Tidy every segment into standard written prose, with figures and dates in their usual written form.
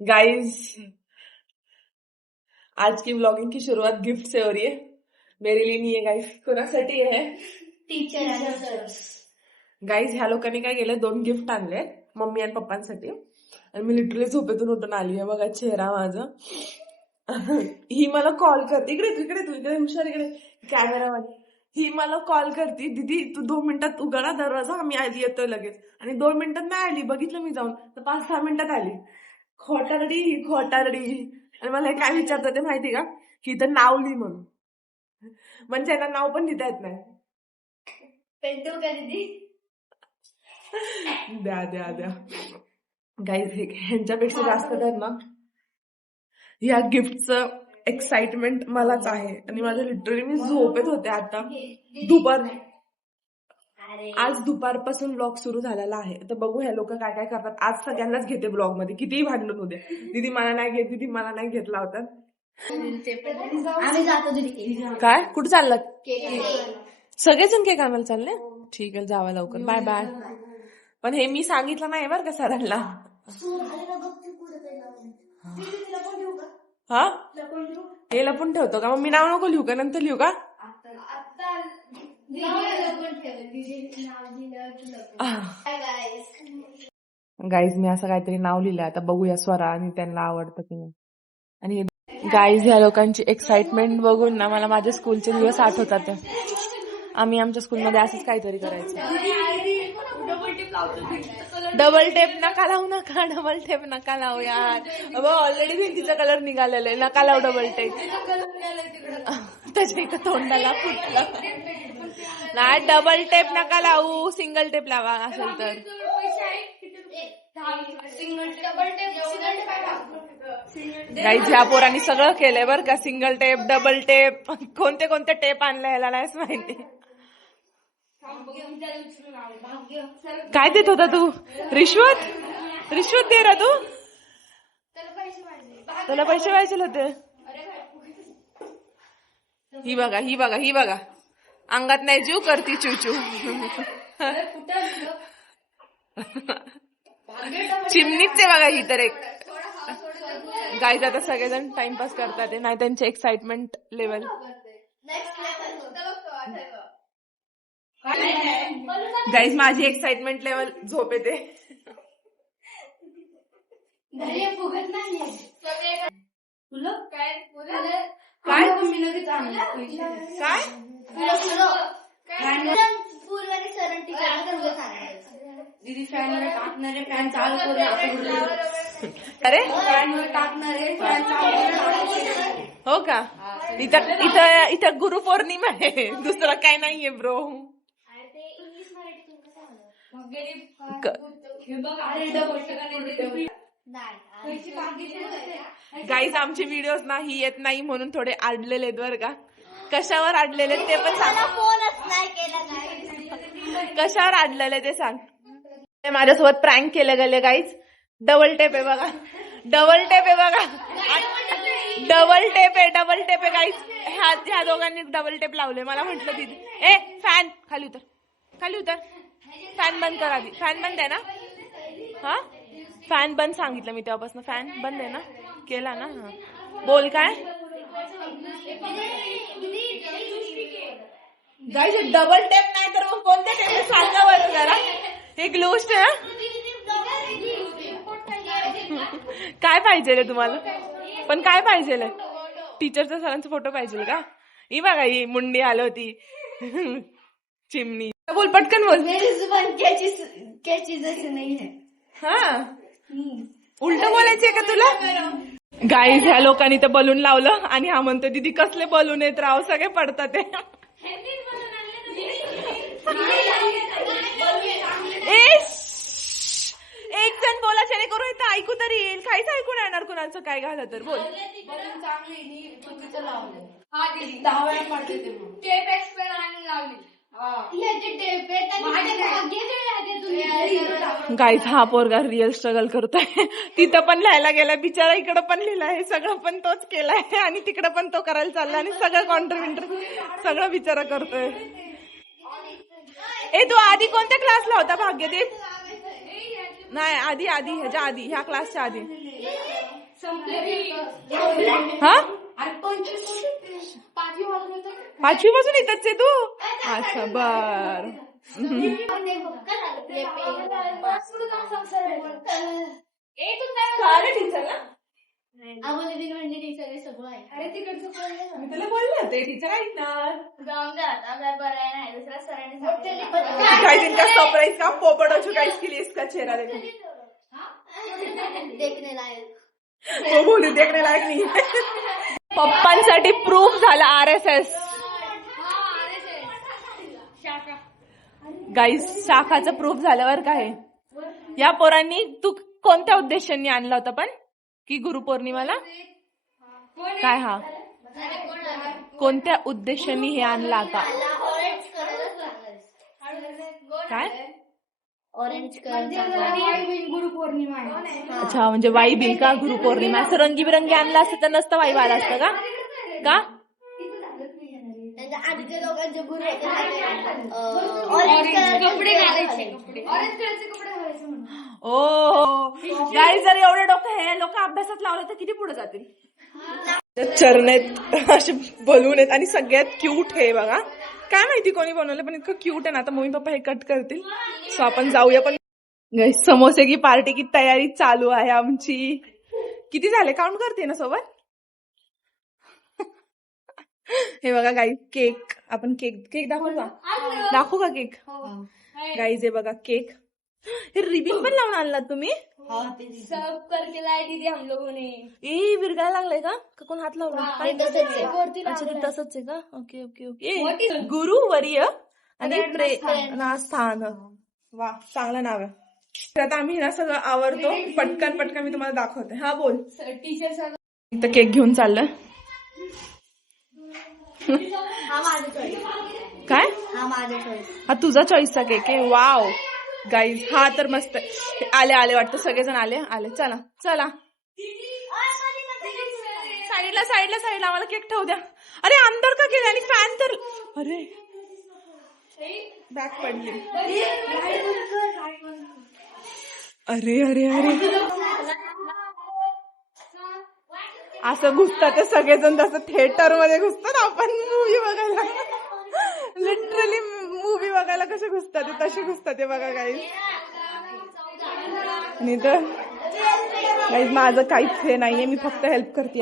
Guys, आज की vlogging की शुरुआत गिफ्ट से हो रही है। मेरे लिए नहीं है गाइस, कोणासाठी आहे? टीचर आणि सर्स. गाइस, ह्या लोकांनी काय केलं, 2 गिफ्ट आणले मम्मी आणि पप्पांसाठी. आणि मी लिटरली झोपेतून उठून आली आहे. बघा चेहरा माझा. ही मला कॉल करते, इकडे हुशार, इकडे कॅमेरामध्ये. ही मला कॉल करते, दीदी तू 2 मिनिटात उघडा दरवाजा, आम्ही आधी येतोय लगेच. आणि 2 मिनिटात नाही आली, बघितलं मी जाऊन तर 5-6 मिनिटात आली. खोटारडी. आणि मला हे काय विचारतात ते माहिती का, की इथं नाव लिही म्हणून. म्हणजे यांना नाव पण लिहिता येत नाही. पेंटू का दीदी? द्या गाईज, ह्यांच्यापेक्षा जास्त तर ना या गिफ्टचं एक्साइटमेंट मलाच आहे. आणि माझं लिटरली मी झोपेत होते आता आज दुपारपासून व्लॉग सुरू झालेला आहे. तर बघू ह्या लोक काय काय करतात. आज सगळ्यांनाच घेते ब्लॉग मध्ये, कितीही भांडण होते. दीदी मला नाही घेत, दीदी मला नाही घेतला होता. आम्ही जातो दीदी. काय कुठे चाललात? सगळेजण केक आणायला चालले? ठीक आहे, जावा लवकर. Bye bye. पण हे मी सांगितलं नाही बरं का सरांना. हा, हे लपून ठेवतो का? मग मी नाव नको लिहू का? नंतर लिहू का? गाईज, मी असं काहीतरी नाव लिहिलंय. आता बघूया स्वरा आणि त्यांना आवडतं की नाही. आणि गाईज, या लोकांची एक्साइटमेंट बघून ना मला माझे स्कूलचे दिवस आठवतात. आम्ही आमच्या स्कूलमध्ये असंच काहीतरी करायचं. डबल टेप नका लावू यार. ऑलरेडी भिंतीचा कलर निघालेला आहे, नका लावू डबल टेप. त्याच्या इथं तोंडाला फुटलं. नाही, डबल टेप नका लावू, सिंगल टेप लावा असेल तर. गाईज, ह्या पोरांनी सगळं केलंय बरं का. सिंगल टेप, डबल टेप, कोणते टेप आणले ह्याला नाहीच माहिती. काय देत होता तू? रिश्वत दे रा तू? तुला पैसे पाहिजे होते? ही बघा अंगात नाही जीव करती चूचू. चिमणीचे बघा ही तर एक. गाईज, आता सगळेजण टाइमपास करतात, नाही त्यांचे एक्साइटमेंट लेवल. गाईज, माझी एक्साइटमेंट लेवल झोप येते. दीदी फॅनवर टाकणारे, फॅन चालू करू. अरे फॅनवर टाकणारे, फॅन चालू. हो का? इथं गुरुपौर्णिमा आहे, दुसरं काय नाहीये ब्रो. गाईज, आमचे व्हिडिओज नाही येत नाही म्हणून थोडे आडलेले आहेत बरं का. कशावर आडलेले ते पण सांग. कशावर आडलेले ते सांग. माझ्यासोबत प्रँक केले गेले गाईज. डबल टेप आहे बघा. डबल टेप आहे गाईज. ह्या दोघांनी डबल टेप लावले. मला म्हटलं दीदी, फॅन खाली उतर. फॅन बंद कर आधी. फॅन बंद आहे ना? हा, फॅन बंद सांगितलं मी तेव्हापासून. फॅन बंद आहे ना? केला ना? हा, बोल काय. गाईज, डबल टेप नाही तर मग कोणत्या टेप सांगा बरं जरा. हे ग्लोस्ट आहे. काय पाहिजे तुम्हाला? पण काय पाहिजे? टीचरच्या सरांचा फोटो पाहिजे का? ही बघा, ही मुंडी आली होती. चिमणी. बोल, पटकन बोल. हा, उलट बोलायचंय का तुला? गाईज, ह्या लोकांनी तर बलून लावलं आणि हा म्हणतो दीदी कसले बलून येत राव, सगळे पडतात ते. एक जण बोला, जेणेकरून इथं ऐकू तरी येईल. काहीच ऐकून येणार कुणाचं काय घालं तर. बोल. गाईज, हा पोरगा रिअल स्ट्रगल करतोय. तिथं पण लिहायला गेलाय बिचारा, इकडं पण लिहिलाय, सगळं पण तोच केलाय आणि तिकडं पण तो करायला चाललाय आणि सगळं कॉन्ट्रीब्युटर सगळं बिचारा करतोय. ए तू आधी कोणत्या क्लासला होता भाग्यदीप? नाही आधी ह्याच्या आधी ह्या क्लासच्या आधी. हा 5वी पासून येतच आहे तू? अच्छा बर. मी तुला बोलले ते टीचर ऐकणार. काय जिनका सरप्राईज का पोपट हो चुका इसके लिए इसका चेहरा देखो. वो बोली देखने लायक नाही. पप्पांसाठी प्रूफ झाला RSS. गाईस शाखाचं प्रूफ झाल्यावर काय या पोरांनी तू कोणत्या उद्देशाने आणला होता पण की गुरुपौर्णिमाला काय हा कोणत्या उद्देशाने हे आणला आता काय ऑरेंज गुरुपौर्णिमा आहे. अच्छा म्हणजे वाई बिल का गुरुपौर्णिमा असं रंगीबिरंगी आणला असतं तर नसतं वाई आला असतं का का आधीच्या लोकांचे गुरु ऑरेंज कपडे घालायचे. ऑरेंज कलरचे कपडे घालायचे म्हणून. ओ गाडी जर एवढे डोकं हे लोक अभ्यासात लावले तर किती पुढे जातील. चरणात असे बलून आहेत आणि सगळ्यात क्यूट हे बघा. काय माहिती कोणी बनवलं पण इतकं क्यूट आहे ना. आता मम्मी पप्पा हे कट करतील सो आपण जाऊया. पण समोसे की पार्टी की तयारी चालू आहे आमची. किती झाले काउंट करते ना सोबत. हे बघा गाईज केक आपण केक दाखवू का केक गाईज हे बघा केक. हे रिबिन पण लावून आणला तुम्ही. सब करके लाए दीदी हम लोगों ने. ए विरगायला लागलाय का कोण हात लावला. अच्छा ते तसंच आहे का. Okay okay okay. गुरुवर्य आणि स्थान. वा चांगलं नाव आहे. तर आता आम्ही ना सगळं आवरतो पटकन मी तुम्हाला दाखवते. हा बोल. टीचर इथं केक घेऊन चाललंय. काय हा तुझा चॉईसचा केक आहे. वाव गाईज हा तर मस्त. आले वाटतं सगळेजण आले चला साईडला आम्हाला केक ठेवू द्या. अरे अंदर का केलं आणि फॅन तर अरे बॅग पडली. अरे असं घुसतात ते सगळेजण जसं थिएटर मध्ये घुसतात आपण मूवी बघायला. लिटरली मूवी बघायला कसे घुसतात ते तसे घुसतात ते बघा गाईज. नाही तर गाईज माझं काहीच हे नाहीये मी फक्त हेल्प करते.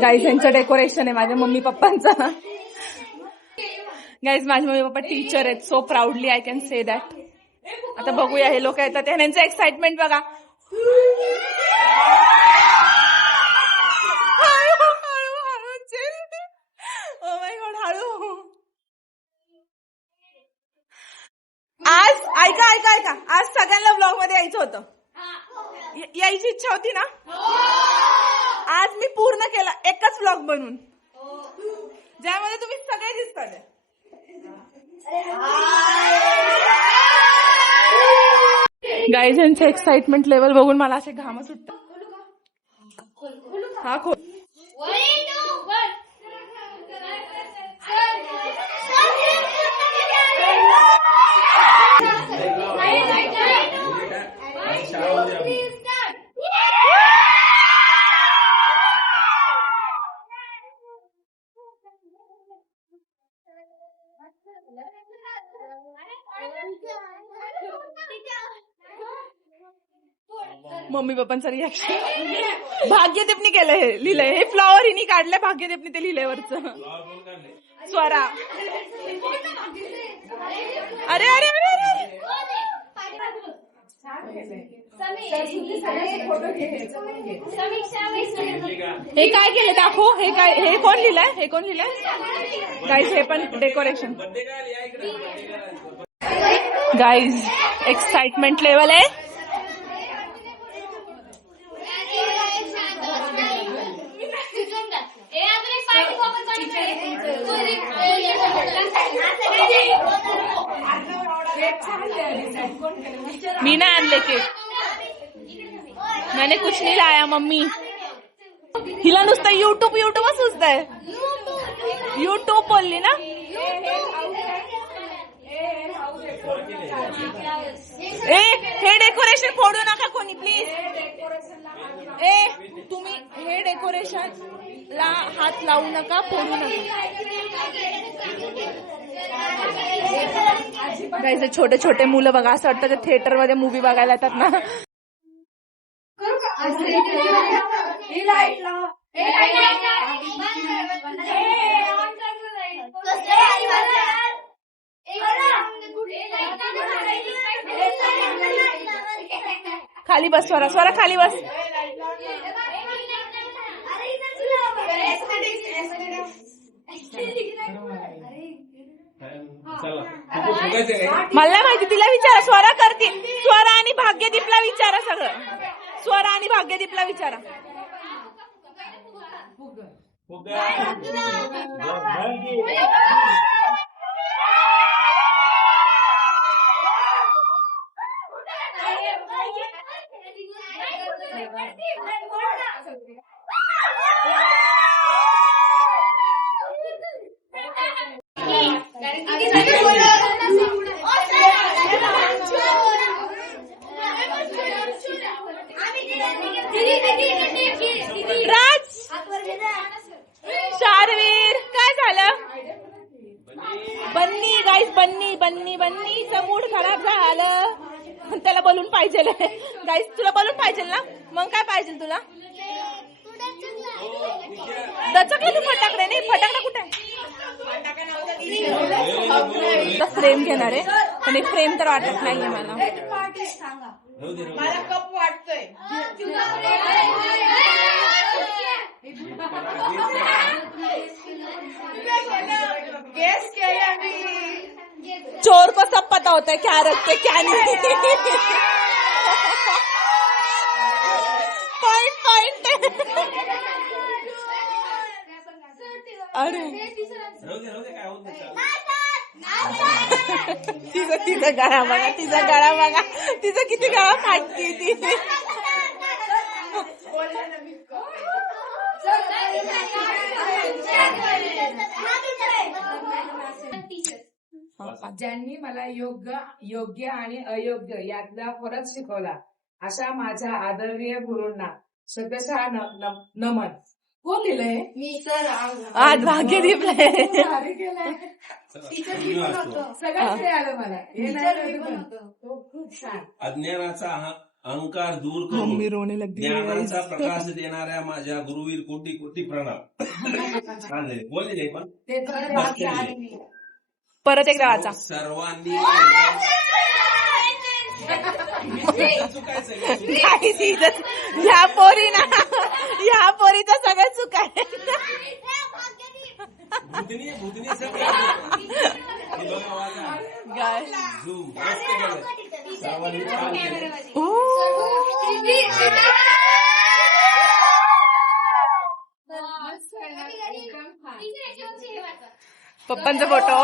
गाईज यांचं डेकोरेशन आहे माझ्या मम्मी पप्पांचं. गाईज माझे मम्मी पप्पा टीचर आहेत so proudly I can say that. आता बघूया हे लोक येतात त्यांचं एक्साइटमेंट बघा. ओ माय गॉड हळू. आज ऐका आज सगळ्यांना ब्लॉग मध्ये यायचं होतं. यायची इच्छा होती ना. आज मी पूर्ण केला एकच ब्लॉग बनवून ज्यामध्ये तुम्ही सगळे दिसतात. गाईज यांचं एक्साइटमेंट लेवल बघून मला असे घाम सुटतात. हा खोल. Mummy पप्पांचं reaction. भाग्यदीपनी केलं हे लिहिलंय. हे फ्लॉवर हिनी काढलंय भाग्यदीपनी ते लिहिलंय वरचं स्वरा. अरे अरे अरे हे काय केलं दाखव. हे कोण लिहिलंय गाईज. हे पण डेकोरेशन. गाईज एक्साइटमेंट लेवल आहे. मी नाही आणले केक. मैंने कुछ नहीं लाया मम्मी. हिला नुसतं युट्यूबच सुचतंय. युट्यूब बोलली ना. ए हे डेकोरेशन फोडू नका कोणी प्लीज. ए तुम्ही हे डेकोरेशन ला हात लावू नका, फोडू नका. गाईज छोटे छोटे मुलं बघा, असं वाटतं ते थिएटर मध्ये मूवी बघायला येतात ना. खाली बस स्वरा, स्वरा खाली बस. मला माहिती, तिला विचारा. स्वरा करतील. स्वरा आणि भाग्यदीपला विचारा सगळं. स्वरा आणि भाग्यदीपला विचारा. राज, शारवीर काय झालं? बन्नी गाईस, बन्नी बन्नी बन्नीचं मूड खराब झालं. त्याला बलून पाहिजे गाईस. तुला बलून पाहिजे ना, मग काय पाहिजे तुला? दचकले तू फटाकडे. नाही फटाकडा कुठे आहे? फ्रेम घेणार आहे, पण एक फ्रेम तर वाटत नाहीये मला. मला कप वाटतोय. गेस केला मी. चोर को सब पता होता है क्या रखते क्या नहीं. Point point. अरे तिचा गळा बघा, तिचा गळा बघा, तिचा किती गळा फाटते ती. ज्यांनी मला योग्य आणि अयोग्य यातला फरक शिकवला अशा माझ्या आदरणीय गुरूंना सगळ्या नमन. कोण लिहिलंय? मी सर आज भाग्यदीपला सगळं खेळ आलं मला. हे नाही खूप छान. अज्ञानाचा अहंकार दूर करून रोने लगी. ज्ञानाचा प्रकाश देणाऱ्या माझ्या गुरुवीर कोटी कोटी प्रणाम. छान झाले बोलले पण ते तर बाकी आहे मी. परत एकदा वाचा. सर्वांनी ह्या पोरी ना, ह्या पोरीचं सगळं चुक आहे. भूतनी भूतनी सगळं झूम मस्त केलं. सर्वांनी छान केलं. पप्पांचा फोटो.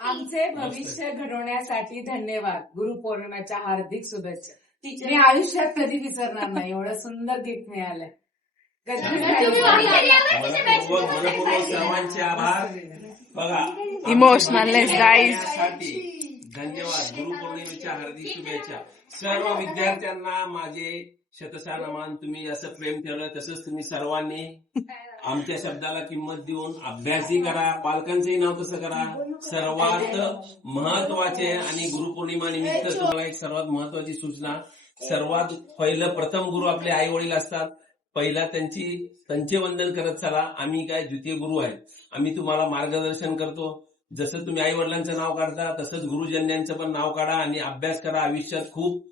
आमचे भविष्य घडवण्यासाठी धन्यवाद. गुरुपौर्णिमेच्या हार्दिक शुभेच्छा. मी आयुष्यात कधी विसरणार नाही. एवढं सुंदर गिफ्ट मिळालंय. मनपूर्वक सर्वांचे आभार. बघा इमोशनलनेस गाईज. धन्यवाद. गुरुपौर्णिमेच्या हार्दिक शुभेच्छा. सर्व विद्यार्थ्यांना माझे शतशः नमन. तुम्ही असं प्रेम ठेवलं तसंच तुम्ही सर्वांनी आमच्या शब्दाला किंमत देऊन अभ्यासही करा. पालकांचंही नाव तसं करा. सर्वात महत्वाचे आणि गुरुपौर्णिमा निमित्त तुम्हाला एक सर्वात महत्वाची सूचना. सर्वात पहिलं प्रथम गुरु आपले आई वडील असतात. पहिला त्यांचे वंदन करत चला. आम्ही काय द्वितीय गुरु आहेत. आम्ही तुम्हाला मार्गदर्शन करतो. जसं तुम्ही आई वडिलांचं नाव काढता तसंच गुरुजन्यांचं पण नाव काढा आणि अभ्यास करा. आयुष्यात खूप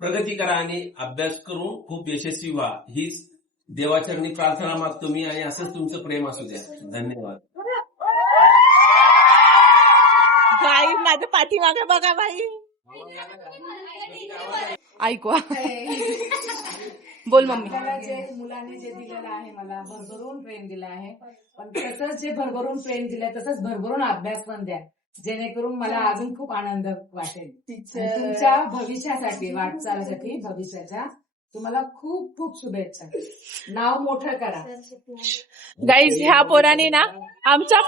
प्रगती करा आणि अभ्यास करून खूप यशस्वी व्हा. हीच देवाचरणी प्रार्थना मागतो मी आणि असंच तुमचं प्रेम असू द्या. धन्यवाद. गाईज माझ्या पाठीमागे बघा बाई. ऐकवा बोल मम्मी. आपल्याला जे मुलांनी जे दिलेलं आहे मला भरभरून प्रेम दिलं आहे, पण तसंच जे भरभरून प्रेम दिलंय तसंच भरभरून अभ्यास पण द्या, जेणेकरून मला अजून खूप आनंद वाटेल. आणि तुमच्या भविष्यासाठी, वाटचालीसाठी भविष्याच्या तुम्हाला खूप खूप शुभेच्छा. नाव मोठं करा. गाईज ह्या पोराने ना आमच्या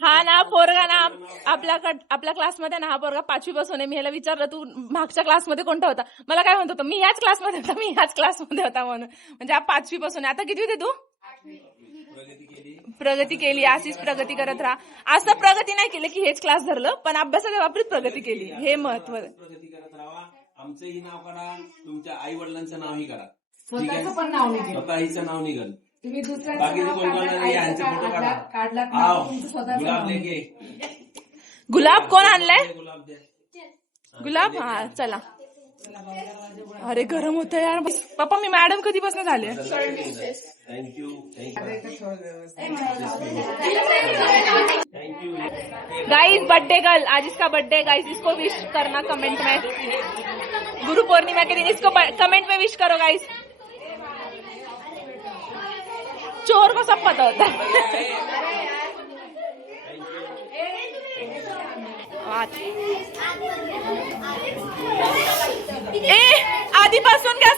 हा ना पोरगा ना आपल्या क्लासमध्ये ना हा पोरगा 5वी पासून आहे. मी ह्याला विचारलं तू मागच्या क्लासमध्ये कोणता होता, मला काय म्हणत होता मी ह्याच क्लासमध्ये होता म्हणून. म्हणजे हा 5वी पासून आहे. आता किती होते तू? प्रगती केली. अशीच प्रगती करत राहा. असं प्रगती नाही केली की हेच क्लास धरलं, पण अभ्यासाच्या बाबतीत प्रगती केली, हे महत्वाचं. प्रगती करत राहा. आमचंही नाव करा, तुमच्या आई वडिलांचं नावही करा. ठीक आहे, स्वतःचं पण नाव निघेल. स्वतः हिचं नाव निघल. तुम्ही दुसऱ्याचं बाकीचं नाव कोण कोण नाही, यांचे फोटो काढा. काढलात ना, आव, तुमचं स्वतःचं गुलाब नाव दे निघेल. घे. गुलाब कोण आणलाय? गुलाब दे. गुलाब हा चला. अरे गरम होतं यार. पप्पा मी मॅडम कधीपासून झाले. थँक्यू गाइस बर्थडे गर्ल, आज इसका बर्थडे. गाइस इसको विश करना कमेंट में. गुरु पूर्णिमा के दिन इसको कमेंट में विश करो गाइस. चोर को सब पता होता है. ए आधीपासून काय